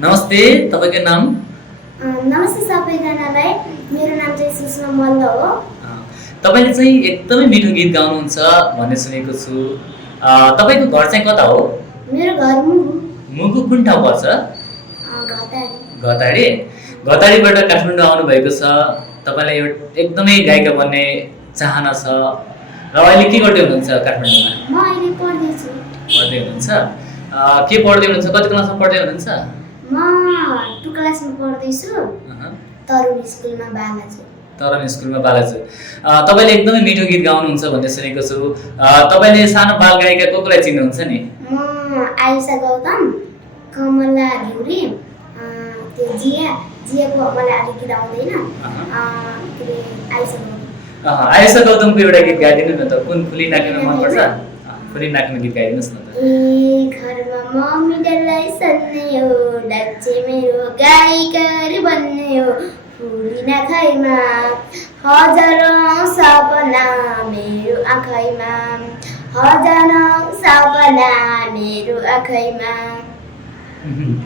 नमस्ते, तपाईँको नाम? नमस्ते सबैजनालाई। मेरो नाम चाहिँ सुषमा मल्ल हो। तपाईँले चाहिँ एकदमै मिठो गीत गाउनुहुन्छ भन्ने सुनेको छु। तपाईँको घर चाहिँ कता हो? मेरो घर मुगु। मुगु कुन ठाउँ पर्छ? घताडी। घताडी? घताडीबाट काठमाडौँ आउनुभएको छ। तपाईँलाई एकदमै गायिका बन्ने चाहना छ र अहिले के गर्दै हुनुहुन्छ काठमाडौँमा? म अहिले पढ्दैछु। पढ्दै हुनुहुन्छ? के पढ्दै हुनुहुन्छ? कति क्लासमा पढ्दै हुनुहुन्छ? म 2 क्लासमा पढ्दैछु। तरुण स्कुलमा बालाजु। तरुण स्कुलमा बालाजु। तपाईँले एकदमै मिठो गीत गाउनुहुन्छ भन्ने सुनेको छु। तपाईँले सानो बाल गायिका को-कोलाई चिन्नुहुन्छ नि? म आयुषा गौतम, कमला घिउरे, त्यो जियाको मलाई अलिक गीत आउँदैन। आयुषा गौतम। आयुषा गौतमको एउटा गीत गाइदिनु न त। कुन फुली नाकेमा मनपर्छ? फुली नाकेमा गीत गाइदिनुहोस् न त। घरमा मम्मी डल्लाई सन्ने हो, डच्चे मेरो गायिकार बन्ने हो, फुली नाखैमा हजारौं सपना मेरो आँखैमा, हजारौं सपना मेरो आँखैमा।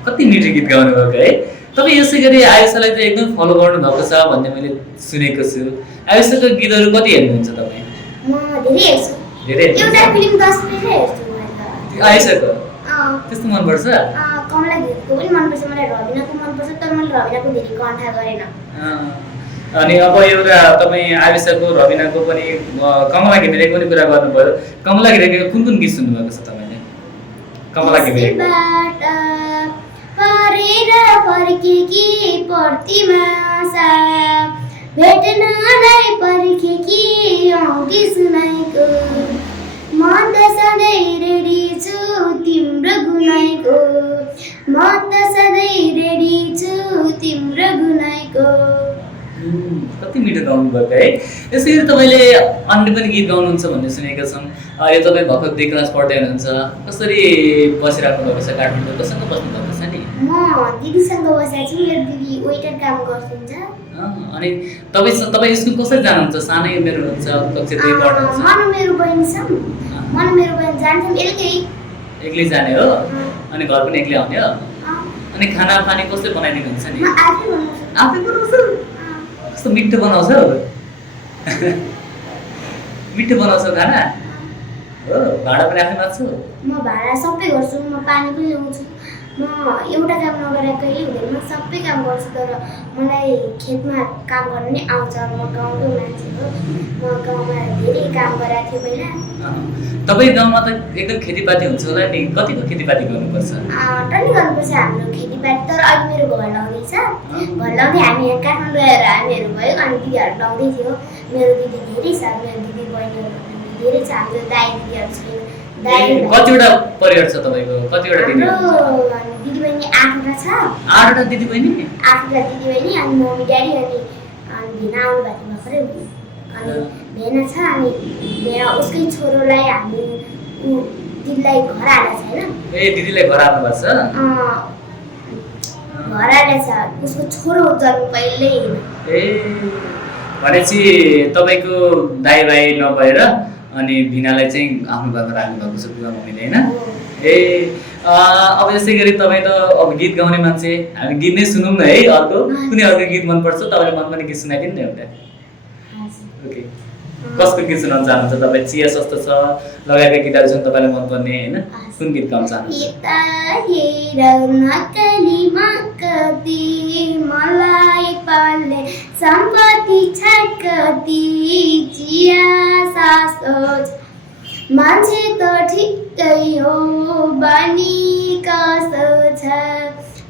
कति मिठो गीत गाउनु भएको है। तपाईँ यसै गरी आयुषालाई चाहिँ एकदम फलो गर्नु भएको छ भन्ने मैले सुनेको छु। आयुषाको गीतहरू कति हेर्नुहुन्छ तपाईँ? म धेरै हेर्छु। धेरै एउटा फिल्म 10 मिनेट हेर्छु मैले त। आयुषाको? त्यस्तो मनपर्छ? कमला घिउरेको पनि मनपर्छ, मलाई रविनाको मनपर्छ, तर मैले रविनाको धेरै कन्ठा गरेन। अनि अब एउटा तपाईँ आयुषाको रविनाको पनि कमला घिमिरेको पनि कुरा गर्नुभयो। कमला घिमिरेको कुन कुन गीत सुन्नुभएको छ तपाईँले? कमला घिमिरेको परेर फर्केकी प्रतिमासा, भेट्नलाई पर्खेकी औँठी सुनाइको, म त सधैँ रेडी छु तिम्रो गुनाइको, म त सधैँ रेडी छु तिम्रो गुनाइको। कति मिठो गाउनु भएको है। यसरी तपाईँले अन्य पनि गीत गाउनुहुन्छ भन्ने सुनेका छौँ। यो तपाईँ भर्खर 2 क्लास पढ्दै हुनुहुन्छ। कसरी बसिराख्नु भएको छ काठमाडौँ? कसँग बस्नु भएको छ नि? म दिदीसँग बसेको छु। मेरो दिदी वेटर काम गर्नुहुन्छ। अनि तपाईँ स्कुल कसरी जानुहुन्छ? सानै उमेर हुनुहुन्छ, कक्षा 2 पढ्नुहुन्छ। मन मेरो बहिनी छ। मन मेरो बहिनी जान्छौँ एक्लै जाने हो? अनि घर पनि एक्लै आउने हो? अनि खाना पानी कसले बनाइदिनुहुन्छ नि? म आफै बनाउँछु। आफै बनाउँछु? कस्तो मिठो बनाउँछौ? मिठो बनाउँछौ खाना? हो, भाडा पनि आफै माग्छु? म भाडा सबै गर्छु, म पानी पनि ल्याउँछु। म एउटा काम नगरेर कहिले हुँदैन, म सबै काम गर्छु। तर मलाई खेतमा काम गर्न नि आउँछ। म गाउँको मान्छे हो। म गाउँमा धेरै काम गरेको थिएँ पहिला। तपाईँ गाउँमा त एकदम खेतीपाती हुन्छ होला नि। कतिको खेतीपाती गर्नुपर्छ? टन्नै गर्नुपर्छ हाम्रो खेतीपाती। तर अहिले मेरो घर लाउँदैछ। घर लाउँदै हामी यहाँ काठमाडौँ गएर हामीहरू भयो, अनि दिदीहरू लाउँदै थियो। मेरो दिदी धेरै छ, मेरो दिदी बहिनीहरू धेरै छ। हाम्रो दाइ दिदीहरू छैन। कतिवटा परिवार छ तपाईँको? कतिवटा दिदी? दिदी बहिनी 8वटा छ। 8वटा दिदी बहिनी? 8वटा दिदी बहिनी, अनि मम्मी ड्याडी, अनि भेना आउनु भएको भर्खरै। अनि भेना छ, अनि भेना उसकै छोरोलाई हामी दिदीलाई घर हालेको छ होइन। दिदीलाई घर हाल्नु भएको छ? घर हालेको छ। उसको छोरो जन्म पहिल्यै। भनेपछि तपाईँको दाइ भाइ नभएर अनि भिनालाई चाहिँ आफ्नो घरमा राख्नु भएको छ बुवा मम्मीले होइन? अब यसै गरी तपाईँ त अब गीत गाउने मान्छे, हामी गीत नै सुनौँ न है। कुनै अर्को गीत मनपर्छ? तपाईँले मनपर्ने गीत सुनाइदिनु न एउटा। ओके, कसको गीत सुनाउन चाहनुहुन्छ तपाईँ? चिया सस्तो छ लगाएका गीतहरू छन् तपाईँलाई मनपर्ने होइन? कुन गीत गाउन चाहनुहुन्छ? मलाई पाल्ने सम्पत्ति छ कति, चिया सासोच मान्छे त ठिकै हो, बानी कसो छ,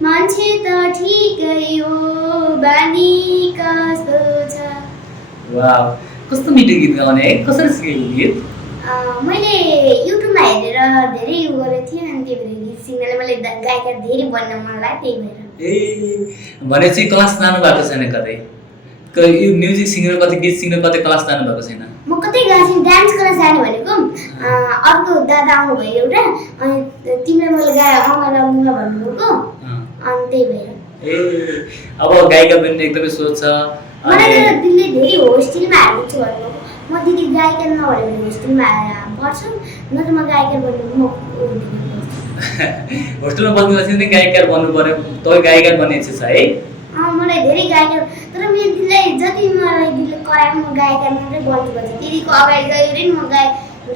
मान्छे त ठिकै हो, बानी कसो छ। वाह, कस्तो मिठो गीत गाउने है। कसरी सिकेको गीत? मैले युट्युबमा हेरेर धेरै उयो गरेको थिएँ, अनि त्यही भएर गीत सिक्नलाई मैले गायिका धेरै बन्न मन लाग्यो, त्यही भएर। भनेपछि क्लास जानु भएको छैन कतै? यो म्युजिक सिङ्गर कतै गीत सिङ्गर कतै क्लास जानु भएको छैन? म कतै गएको छैन। डान्स क्लास जाने भनेको अर्को दादा आउनुभयो एउटा, अनि तिमीले मैले अँगाला मुला भन्नुभएको, अनि त्यही भएर। अब गायिका बन्ने एकदमै सोच छ। मलाई त दिदीले धेरै होस्टेलमा हालिदिन्छु भन्नुभएको। म दिदी गायिका नभने भने होस्टेलमा पढ्छु, नत्र म गायिका बन्नु म होस्टेलमा बस्नुपर्छ नि गायककार बन्नु पर्यो तपाईँ गायककार बन्ने इच्छा छ है मलाई धेरै गायक तर मेरो दिदीलाई जति मलाई दिदीले करायो म गायककार मात्रै बन्छु भन्छ दिदीको अगाडि गएर म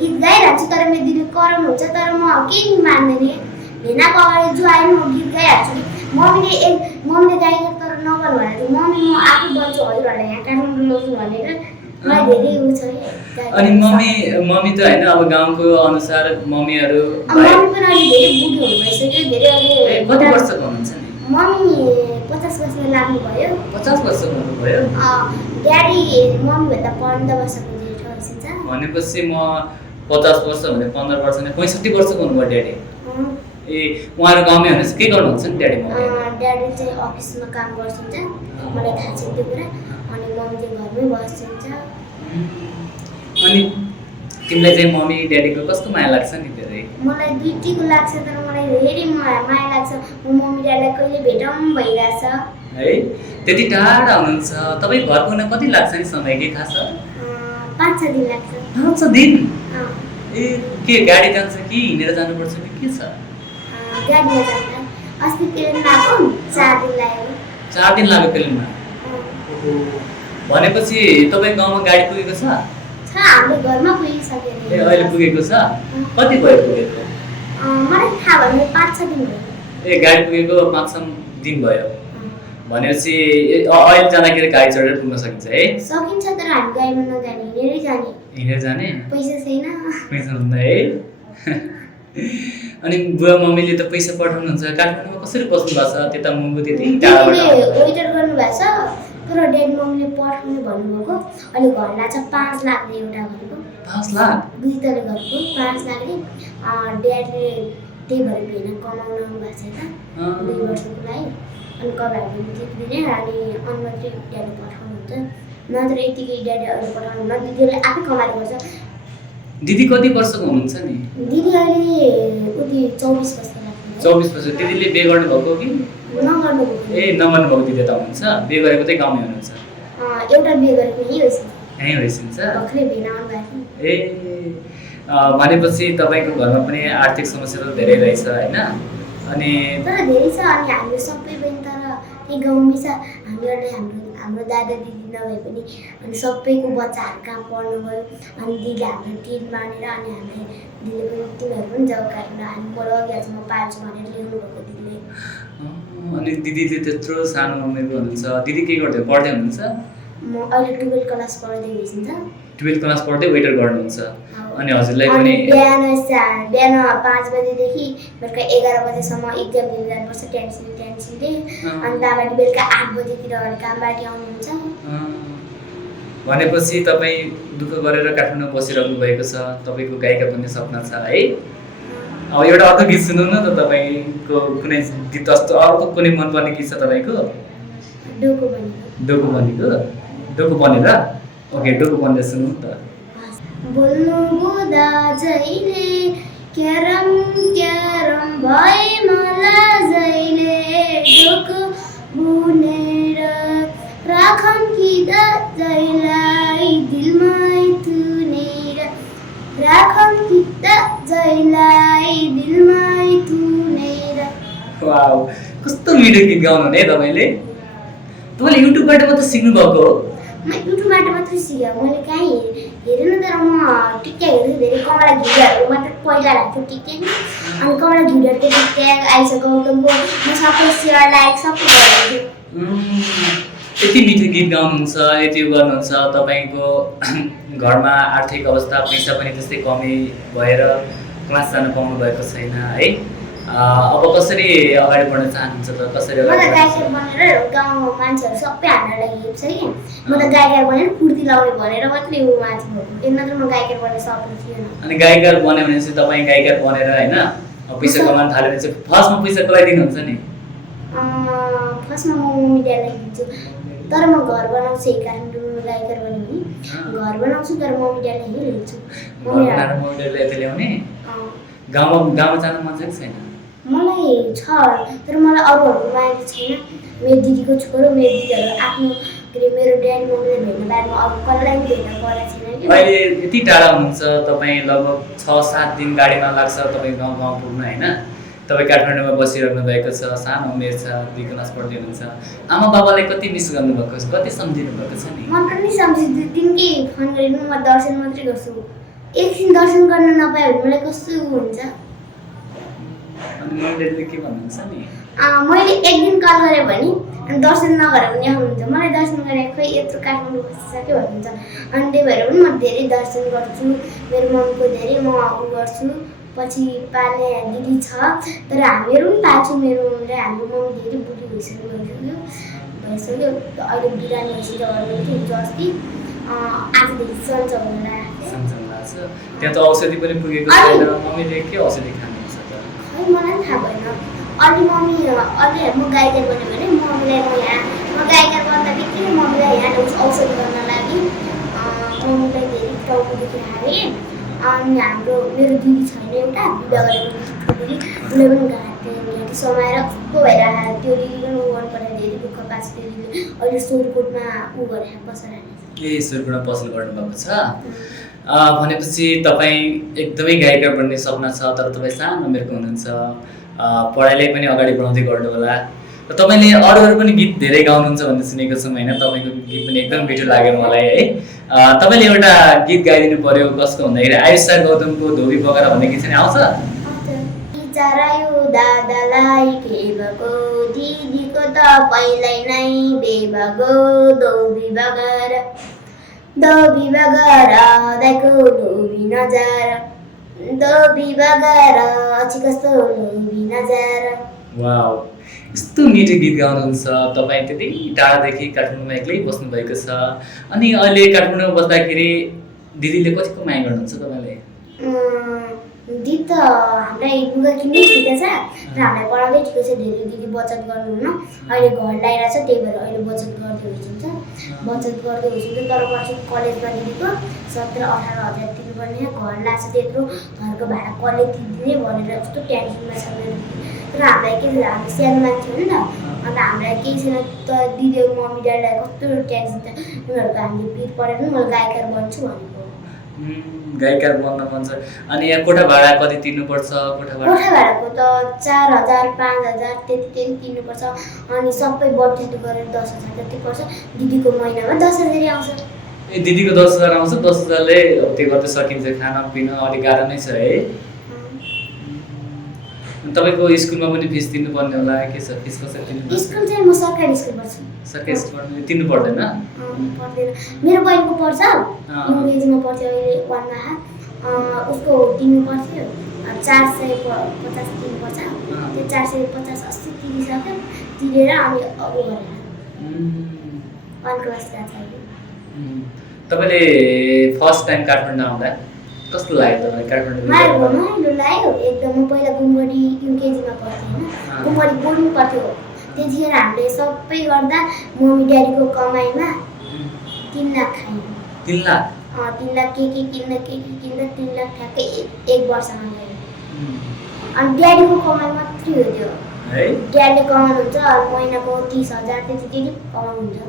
गीत गाइरहन्छु तर मेरो दिदीले कराउनुहुन्छ तर म केही मान्दैन भेनाको अगाडि जो आयो म गीत गाइहाल्छु मम्मीले गायककार तर नगर भनेर मम्मी म आफै बन्छु है भनेर यहाँ काठमाडौँ लौछु भनेर मलाई धेरै उ छ अनि मम्मी त हैन अब गाउँको अनुसार मम्मीहरू मम्मी पनि अलि धेरै बुढी हुनु भइसक्यो धेरै अलि कति वर्षको हुनुहुन्छ नि मम्मी 50 वर्षमा लाग्नुभयो 50 वर्षको हुनुभयो ड्याडी मम्मीभन्दा 15 वर्षको जेठो हुन्छ भनेपछि म 50 वर्ष भने 15 वर्ष भने 65 वर्षको हुनुभयो ड्याडी ए उहाँहरू गाउँमै हुनुहुन्छ के गर्नुहुन्छ नि ड्याडी मम्मी ड्याडी चाहिँ अफिसमा काम गर्नुहुन्छ मलाई थाहा छ त्यो कुरा अनि मम्मी चाहिँ घरमै बस्नुहुन्छ अनि तिमीलाई चाहिँ मम्मी ड्याडीको कस्तो माया लाग्छ नि धेरै मलाई दुईटीको लाग्छ तर मलाई धेरै माया लाग्छ म मम्मी ड्याडीलाई कहिले भेटौँ भइरहेछ है त्यति टाढा हुनुहुन्छ तपाईँ घर पुग्न कति लाग्छ नि समय के थाहा छ 5-6 दिन लाग्छ 5 दिन ए के गाडी जान्छ कि हिँडेर जानुपर्छ कि के छ गाडीमा जान्छ अस्ति ट्रेनमा आएको 4 दिन लाग्यो 4 दिन लाग्यो ट्रेनमा भनेपछि तपाईँ गाउँमा गाडी पुगेको छ हाम्रो घरमा पुगिसक्यो ए अहिले पुगेको छ कति भयो पुगेको मलाई थाहा भयो 5-6 दिन भयो ए गाडी पुगेको 5-6 दिन भयो भनेपछि अहिले जाँदाखेरि गाडी चढेर पुग्न सकिन्छ है सकिन्छ तर हामी गाडीमा नजाने हिँडेर जाने पैसा छैन पैसा हुँदैन है अनि बुवा मम्मीले त पैसा पठाउनुहुन्छ काठमाडौँमा कसरी बस्नु भएको छ त्यता मुङ्गो त्यति टाढाबाट वेटर गर्नु भएको छ तर ड्याडी मम्मीले पठाउनु भन्नुभएको अहिले घर लाग्छ 5 लाख एउटा घरको 5 लाख दुईतले घरको 5 लाखले ड्याडीले त्यही भएर भेना कमाउन आउनु भएको छ त 2 वर्षको लागि अनि कबाहरू त्यति दिने अनि अन्मात्रै ड्याडी पठाउनुहुन्छ नत्र यतिकै ड्याडी अहिले पठाउनु न दिदीले आफै कमाएर गर्छ दिदी कति वर्षको हुनुहुन्छ नि दिदी अहिले उति 24 वर्षको लाग्छ 24 वर्ष दिदीले बिहे गर्नुभएको कि नगर्नुभएको ए नगर्नुभएको दिदी त हुनुहुन्छ बिहे गरेको चाहिँ गाउँमै हुनुहुन्छ एउटा बिहे गरेको यहीँ होइसिन्छ भर्खरै भेना आउनु भएको ए भनेपछि तपाईँको घरमा पनि आर्थिक समस्या त धेरै रहेछ होइन अनि तर धेरै छ अनि हाम्रो सबै बहिनी तर त्यही गाउँमै छ हामीहरूले हाम्रो दादा दिदी नभए पनि अनि सबैको बच्चाहरू कहाँ पढ्नु गयो अनि दिदीले हाम्रो टिन मानेर अनि हामीलाई दिदीले पनि तिमीहरू पनि जाऊ काट्नु हामी म लगिहाल्छु म पाल्छु भनेर ल्याउनु भएको दिदीले अनि दिदीले त्यत्रो सानो उमेरको हुनुहुन्छ दिदी के गर्दै पढ्दै हुनुहुन्छ म अहिले 12 क्लास पढ्दै हुन्छु 12 क्लास पढ्दै वेटर गर्नुहुन्छ अनि हजुरलाई पनि बिहान 5 बजेदेखि बेलुका 11 बजेसम्म एक्जाम दिन जानुपर्छ टेन्सनले अनि त्यहाँबाट बेलुका 8 बजेतिर कामबाट आउनुहुन्छ भनेपछि तपाईँ दुःख गरेर काठमाडौँ बसिरहनु भएको छ तपाईँको गायिका बन्ने सपना छ है अब एउटा अर्को गीत सुनौ न त तपाईँको कुनै गीत जस्तो अर्को कुनै मनपर्ने गीत छ तपाईँको डोको बनेर ओके डोको बनेर सुनौ त बोल्नु बुदा जहिले क्यारम क्यारम भए मलाई जहिले डोको बुनेर राखम कि जैलाई दिलमै थुनेर राखम कि जैलाई दिलमै थुनेर वाउ कस्तो मिठो गीत गाउनु नि तपाईले युट्युबबाट मात्र सिक्नु भएको हो म युट्युबबाट मात्र सिकेँ मैले कहीँ हेरेन तर म टिकटक हेर्छु धेरै कमला घिउहरू मात्र पहिला लाग्थ्यो टिकटक अनि कमला घिउहरूको टिकटक आइसक्यो गौतमको म सबै सेयर लाइक सबै गर्छु यति मिठो गीत गाउनुहुन्छ यति गर्नुहुन्छ तपाईँको घरमा आर्थिक अवस्था पैसा पनि त्यस्तै कमी भएर क्लास जान पाउनु भएको छैन है अब कसरी अगाडि बढ्न चाहनुहुन्छ त कसरी मलाई गायकर बनेर गाउँमा मान्छेहरू सबै हान्न लागि छ कि म त गायकर बनेर कुर्ती लाउने भनेर मात्रै उ मान्छे भएको त्यो नत्र म गायकर बन्ने सपना थिएन अनि गायकर बन्यो भने चाहिँ तपाईँ गायकर बनेर होइन पैसा कमाउन थाल्यो भने चाहिँ फर्स्टमा पैसा कसलाई दिनुहुन्छ नि फर्स्टमा म मम्मी ड्याडीलाई दिन्छु तर म घर बनाउँछु यही काठमाडौँ गायकर बन्यो भने घर बनाउँछु तर मम्मी ड्याडीलाई यही लिन्छु मम्मी ड्याडीलाई यतै ल्याउने गाउँमा जान मन छ कि छैन मलाई छ तर मलाई अरूहरूको माया छैन मेरो दिदीको छोरो मेरो दिदीहरू आफ्नो के अरे मेरो ड्याडी मम्मीले भेट्ने बारेमा अरू कसैलाई पनि भेट्न परेको छैन कि अहिले यति टाढा हुनुहुन्छ तपाईँ लगभग 6-7 दिन गाडीमा लाग्छ तपाईँ गाउँ पुग्न होइन तपाईँ काठमाडौँमा बसिरहनु भएको छ, सानो उमेर छ, 2 क्लास पढ्दै हुनुहुन्छ। आमा बाबालाई कति मिस गर्नुभएको छ, कति सम्झिनु भएको छ नि? म पनि सम्झिँदै दिनकै फोन गरेर म दर्शन मात्रै गर्छु। एकछिन दर्शन गर्न नपाए भने मलाई कस्तो हुन्छ। अनि मम्मीले के भन्नुहुन्छ नि? मैले एक दिन कल गरेँ भने अनि दर्शन नगरे पनि आउनुहुन्छ। मलाई दर्शन गरे खोइ यत्रो काठमाडौँ बसिसक्यो भन्नुहुन्छ। अनि त्यही भएर पनि म धेरै दर्शन गर्छु। मेरो मम्मीको धेरै म उ गर्छु। पछि पाल्ने दिदी छ तर हामीहरू पनि पाल्छु। मेरो मम्मीले हाम्रो मम्मी धेरै बुढी भइसक्यो अहिले बिरामी भइसक्यो घरमा हिजो अस्ति आजदेखि सन्च होला। त्यहाँ त औषधि पनि पुगेको छैन। मम्मीले के औषधि खानुहुन्छ त? खै मलाई पनि थाहा भएन। अलि मम्मी अलि म गाईघर बन्यो भने मम्मीलाई म गाईघर बन्दा बित्तिकै मम्मीलाई यहाँ ल्याउँछु औषधि गर्न लागि। मम्मीलाई धेरै टाउको दुखिरहेको अरे। अनि हाम्रो मेरो दिदी छैन एउटा बिदा गरेको दिदी उसले पनि घाँटी समाएर कस्तो भइरहेको त्यो दिदी पनि उ गर्नु पर्यो। धेरै दुःख पाएको त्यो दिदीले अहिले सोरकोटमा उ गरेर बसेर सोरकोटमा पसल गर्नुभएको छ। भनेपछि तपाईँ एकदमै गायिका बन्ने सपना छ तर तपाईँ सानो उमेरको हुनुहुन्छ। पढाइलाई पनि अगाडि बढाउँदै गर्नु होला। र तपाईँले अरू पनि गीत धेरै गाउनुहुन्छ भन्ने सुनेको छौँ होइन? तपाईँको गीत पनि एकदम मिठो लाग्यो मलाई है। तपाईँले एउटा गीत गाइदिनु पर्यो कसको भन्दाखेरि आयुषा गौतमको धोबी बगर भन्ने गीत चाहिँ आउँछ? बिचरा यो दादालाई के भएको दिदीको त पहिल्यै नै बेभगो धोबी बगर दाइको धोबी नजार धोबी बगर अछि कस्तो लोभी नजार। वाउ, यस्तो मिठो गीत गाउनुहुन्छ तपाईँ। त्यति टाढादेखि काठमाडौँमा एक्लै बस्नुभएको छ। अनि अहिले काठमाडौँमा बस्दाखेरि दिदीले कतिको माया गर्नुहुन्छ तपाईँले? दिदी त हामीलाई लुगा किन्दै ठिकै छ र हामीलाई पढाउँदै ठिकै छ। धेरै दिदी बचत गर्नुहुन्न। अहिले घर ल्याइरहेको छ त्यही भएर अहिले बचत गर्दै हुनुहुन्छ तर पछि कलेजमा दिदीको 17-18 हजार तिर्नुपर्ने घर लाग्छ त्यत्रो घरको भाडा कसले तिर्दिने भनेर यस्तो टेन्सनमा छ मेरो दिदी। तर हामीलाई के छ हामी सानो मान्छे हो नि त अन्त हामीलाई केही छैन। त दिदी मम्मी ड्याडीलाई कस्तो टेन्सन छ उनीहरूको हामीले पिर परेर पनि मैले गायिका बन्छु भनेको। गायिका बन्न मन छ। अनि यहाँ कोठा भाडा कति तिर्नुपर्छ? कोठा भाडाको त 4000 5000 त्यति तिर्नुपर्छ। अनि सबै बजेट गरेर 10,000 जति पर्छ। दिदीको महिनामा 10,000 आउँछ। ए दिदीको 10,000 आउँछ। 10,000ले त्यो गर्दै सकिन्छ। खाना पिना अलिक गाह्रो नै छ है? तपाईँको स्कुलमा पनि फिस तिर्नुपर्ने होला के छ? फिस कसरी तिर्नुपर्छ? स्कुल चाहिँ म सरकारी स्कुल पढ्छु। सरकारी स्कुलमा तिर्नु पर्दैन? पर्दैन। मेरो बहिनीको पढ्छ इङ्ग्रेजीमा पढ्थ्यो अहिले 1मा उसको तिर्नु पर्थ्यो 450 तिर्नुपर्छ। त्यो 450 अस्ति तिरिसक्यो। तिरेर अनि अब गरेर 1 क्लास गएको छ अहिले। तपाईँले फर्स्ट टाइम काठमाडौँ आउँदा कस्तो लाग्यो तपाईँलाई काठमाडौँ? रमाइलो लाग्यो एकदम। म पहिला गुम्बडी युकेजीमा पढ्थेँ होइन। गुम्बडी बोर्डिङ पढ्थ्यो। त्यतिखेर हामीले सबै गर्दा मम्मी ड्याडीको कमाइमा 3 लाख खायौँ। 3 लाख? 3 लाख के किन्दा 3 लाख ठ्याक्कै एक वर्षमा गयो। अनि ड्याडीको कमाइ मात्रै हो त्यो है। ड्याडीले कमाउनुहुन्छ महिनाको 30,000 त्यति कमाउनुहुन्छ।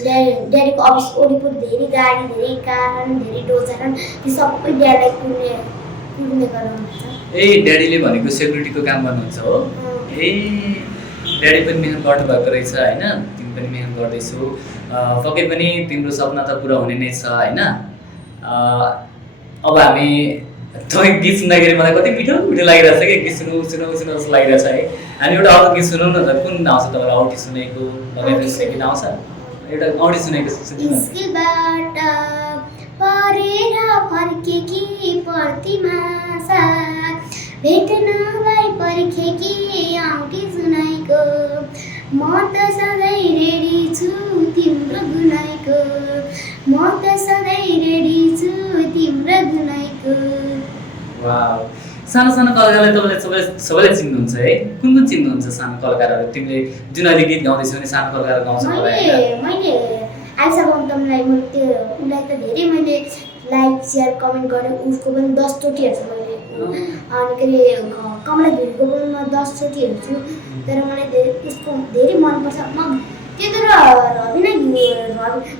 ड्याडीको अफिस वरिपरि धेरै गाडी धेरै कार धेरै डोजर त्यो सबै ड्याडीलाई कुर्ने गराउनुहुन्छ। ए ड्याडीले भनेको सेक्युरिटीको काम गर्नुहुन्छ हो? ए ड्याडी पनि मेहनत गर्नुभएको रहेछ होइन? तिमी पनि मेहनत गर्दैछौ। पक्कै पनि तिम्रो सपना त पुरा हुने नै छ होइन? अब हामी तपाईँ गीत सुन्दाखेरि मलाई कति मिठो लागिरहेछ कि गीत सुनौ जस्तो लागिरहेछ है। हामी एउटा अर्को गीत सुनौँ न त। कुन आउँछ तपाईँलाई? औँठी सुनेको गीत आउँछ? एउटा औँठी सुनेको स्कुलबाट पढेर फर्केकी प्रतिमा साथ भेट्नलाई पर्खेकी औँठी सुनाइको म त सधैँ रेडी छु तिम्रो गुनाइको म त सधैँ रेडी छु तिम्रो गुनाइको। वाउ, सानो कलाकारलाई तपाईँले सबैले चिन्नुहुन्छ है? कुन चिन्नुहुन्छ सानो कलाकारहरू? तिमीले जुन अहिले गीत गाउँदैछौ भने सानो कलाकार गाउँछ मैले आइसा गौतमलाई मैले त्यो उसलाई त धेरै मैले लाइक सेयर कमेन्ट गरेँ। उसको पनि 10 चोटि हेर्छु मैले। अनि के अरे कमला भिरको पनि म 10 चोटि हेर्छु। तर मलाई उसको धेरै मनपर्छ। म त्यो तर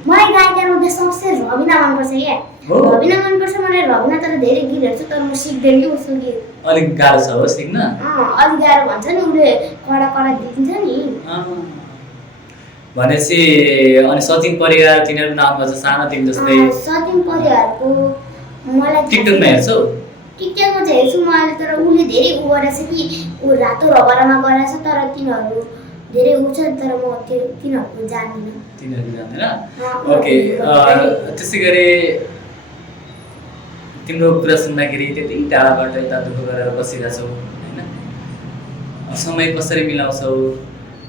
मलाई गायिकामध्ये सबसे रबिना मनपर्छ क्या। रबिना मनपर्छ मलाई। रबिना तर धेरै गीत हेर्छु तर म सिक्दैन कि उसको गीत। अलिक गाह्रो छ हो सिक्न अलिक गाह्रो भन्छ नि उसले कडा कडा दिन्छ नि भनेपछि अनि सचिन परिवार तिनीहरू पनि आउनु पर्छ सानो तिमी जस्तै सचिन परिवारको मलाई टिकटकमा हेर्छौ टिकटकमा चाहिँ हेर्छु म अहिले तर उसले धेरै उ गरेछ कि ऊ रातो रबरमा गरेछ तर तिनीहरू धेरै उ छ तर म तिनीहरूको जान्दिनँ तिनीहरू जान्दैन ओके त्यसै गरी तिम्रो कुरा सुन्दाखेरि त्यति टाढाबाट यता दुःख गरेर बसिरहेको छौ होइन समय कसरी मिलाउँछौ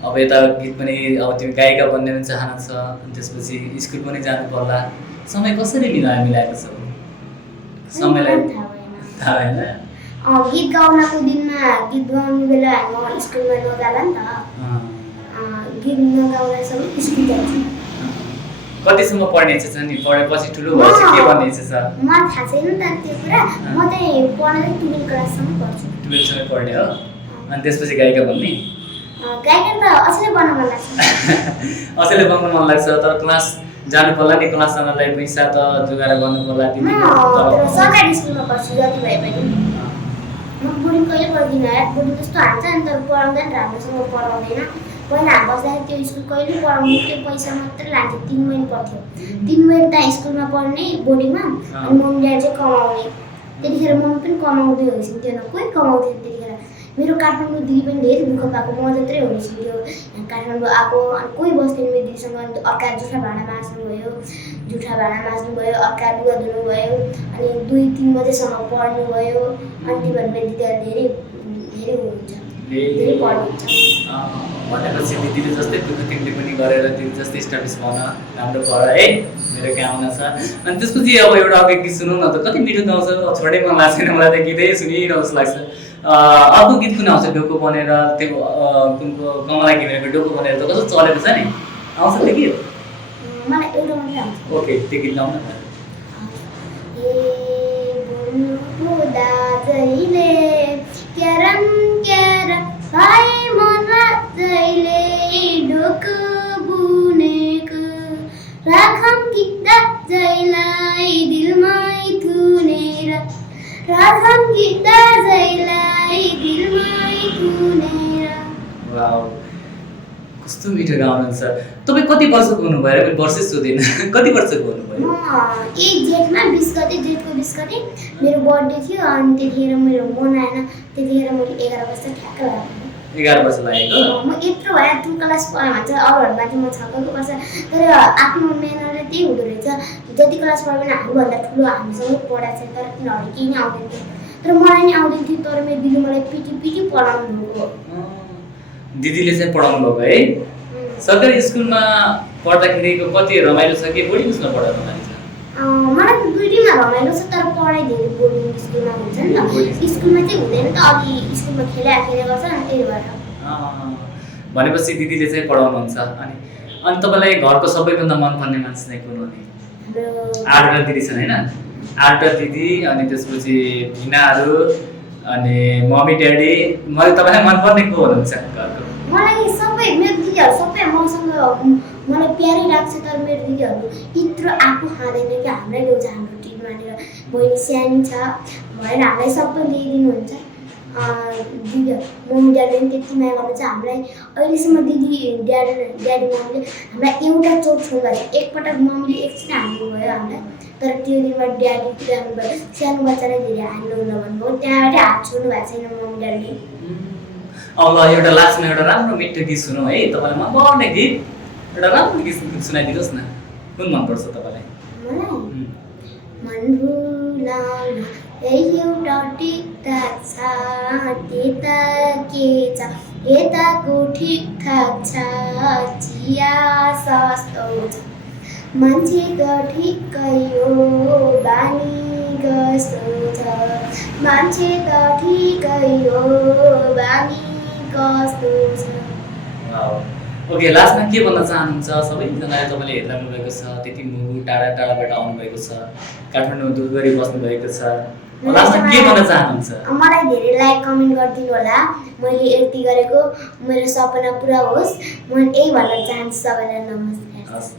अब यता गीत पनि अब तिमी गायिका बन्ने पनि चाहना छ अनि त्यसपछि स्कुल पनि जानु पर्ला समय कसरी मिलाएको छौ समयलाई थाहा भएन गीत गाउनको दिनमा गीत गाउने बेला म स्कुलमा नजाला नि त गीत नगाउँदा सबै स्कुल जान्छु कतिसम्म पढ्ने इच्छा छ नि पढेपछि ठुलो भएपछि के बन्ने इच्छा छ मलाई थाहा छैन नि त त्यो कुरा म चाहिँ पढ्दै 12 क्लाससम्म पढ्छु 12 सम्म पढ्ने हो अनि त्यसपछि गायिका बन्ने गायिका त असलै बन्न मन लाग्छ असलै बन्न मन लाग्छ तर क्लास जानु पर्ला नि क्लास जानलाई पैसा त जोगाएर गर्नु पर्ला तिमी तर सरकारी स्कुलमा पढ्छु जति भए पनि म बोर्डिङ कहिले पढ्दिनँ यार बोर्डिङ कस्तो हान्छ नि तर पढाउँदा नि राम्रोसँग पढाउँदैन पहिला हामी बस्दाखेरि त्यो स्कुल कहिले पढाउनु त्यो पैसा मात्रै लाग्थ्यो 3 महिना पढ्थ्यो 3 महिना त स्कुलमा पढ्ने बोर्डिङमा अनि मम्मी ड्याडी चाहिँ कमाउने त्यतिखेर मम्मी पनि कमाउँदै होइसिन्थ्यो न कोही कमाउँथ्यो त्यतिखेर मेरो काठमाडौँ दिदी पनि धेरै दुःख पाएको म जत्रै होइसिन्थ्यो काठमाडौँ आएको अनि कोही बस्थेन मेरो दिदीसँग अर्का जुठा भाँडा माझ्नु भयो अर्का लुगा धुनु भयो अनि 2-3 बजेसम्म पढ्नु भयो अनि ती भनेर मेरो दिदीहरू धेरै हुन्छ धेरै पढ्नुहुन्छ भनेपछि दिदीले जस्तै दुःख तिमीले पनि गरेर दिदी जस्तै स्टाब्लिस भन राम्रो पढ है मेरो कामना छ अनि त्यसपछि अब एउटा अघि गीत सुनौ न त कति मिठो गाउँछ छोडै मन लाग्छ छैन मलाई त गीतै सुनिरहनु जस्तो लाग्छ अर्को गीत कुन आउँछ डोको बनेर त्यो कुनको कमला घिमिरेको डोको बनेर त कस्तो चलेको छ नि आउँछ त्यो गीत मलाई एउटा मात्रै आउँछ ओके त्यो गीत गाउन न दाजैले क्यारम भाइ मन राजैले डोको बुनेको राखम कि दाजैलाई दिलमै थुनेर राखम कि दाजैलाई दिलमै थुनेर वाउ कस्तो मिठो गाउनुहुन्छ तपाईँ कति वर्षको हुनुभयो र वर्षै सोधिन कति वर्षको हुनुभयो म एक जेठमा 20 गते जेठको 20 गते मेरो बर्थडे थियो अनि त्यतिखेर मेरो मन आएन त्यतिखेर मैले 11 वर्ष ठ्याक्क लाग्यो 11 वर्ष लागेको म यत्रो भए 2 क्लास पढ्न भन्छ अरूहरूमा चाहिँ म 6 वर्ष तर आफ्नो मेहनतले त्यही हुँदो रहेछ जति क्लास पढ्यो भने हामीभन्दा ठुलो हामीसँगै पढाएको छ तर तिनीहरू केही नै आउँदैन थियो तर मलाई नि आउँदैन थियो तर मेरो दिदीले मलाई पिटी पढाउनु भएको दिदीले चाहिँ पढाउनु भएको है सरकारी स्कुलमा पढ्दाखेरिको कति रमाइलो छ कि बोर्डिङ स्कुलमा पढ्दा रमाइलो छ मलाई त दुईटैमा रमाइलो छ तर पढाइ धेरै बोर्डिङ स्कुलमा हुन्छ नि त स्कुलमा चाहिँ हुँदैन त अलि स्कुलमा खेले गर्छ नि त्यही भएर भनेपछि दिदीले चाहिँ पढाउनुहुन्छ अनि तपाईँलाई घरको सबैभन्दा मनपर्ने मान्छे चाहिँ कुन हो नि 8 दिदी छन् होइन 8 दिदी अनि त्यसपछि भिनाहरू अनि मम्मी ड्याडी मैले तपाईँलाई मनपर्ने को हुनुहुन्छ घरको मलाई सबै मेरो दिदीहरू सबै मसँग मलाई प्यारै लाग्छ तर मेरो दिदीहरू यत्रो आफू खाँदैन कि हामीलाई ल्याउँछ हाम्रो ट्रिट मानेर बहिनी सानो छ भएर हामीलाई सबै ल्याइदिनुहुन्छ दिदीहरू मम्मी ड्याडीले पनि त्यति माया गर्नुहुन्छ हामीलाई अहिलेसम्म दिदी ड्याडी मम्मीले हामीलाई एउटा चोट छोड्नु भएको छ एकपटक मम्मीले एकछिन हान्नुभयो हामीलाई तर त्यो दिनमा ड्याडी पुऱ्याउनुभयो सानो बच्चालाई धेरै हान्नु भन्नुभयो त्यहाँबाट हात छोड्नु भएको छैन मम्मी ड्याडीले अब एउटा लास्टमा एउटा राम्रो मिठो गीत सुनौँ है तपाईँलाई मनपर्ने गीत एउटा राम्रो गीत सुनाइदिनुहोस् न कुन मनपर्छ तपाईँलाई मन भुलाउन एउटा टिकटाक छ त्यता के छ यताको ठिकठाक छ चिया सस्तो छ मान्छे त ठिकै हो बानी कस्तो छ मान्छे त ठिकै हो बानी कस्तो छ ओके लास्टमा के भन्न चाहनुहुन्छ सबैजनाले तपाईँले हेरिराख्नु भएको छ त्यति मुगु टाढाबाट आउनुभएको छ काठमाडौँ दुर गरी बस्नु भएको छ लास्टमा के भन्न चाहनुहुन्छ मलाई धेरै लाइक कमेन्ट गरिदिनु होला मैले यति गरेको मेरो सपना पुरा होस् म यही भन्न चाहन्छु सबैलाई नमस्कार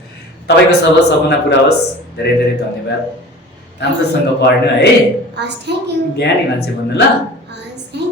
तपाईँको सपना पुरा होस् धेरै धेरै धन्यवाद राम्रोसँग पढ्नु है हस् थ्याङ्क यू ज्ञानी मान्छे भन्नु ल हस् थ्याङ्क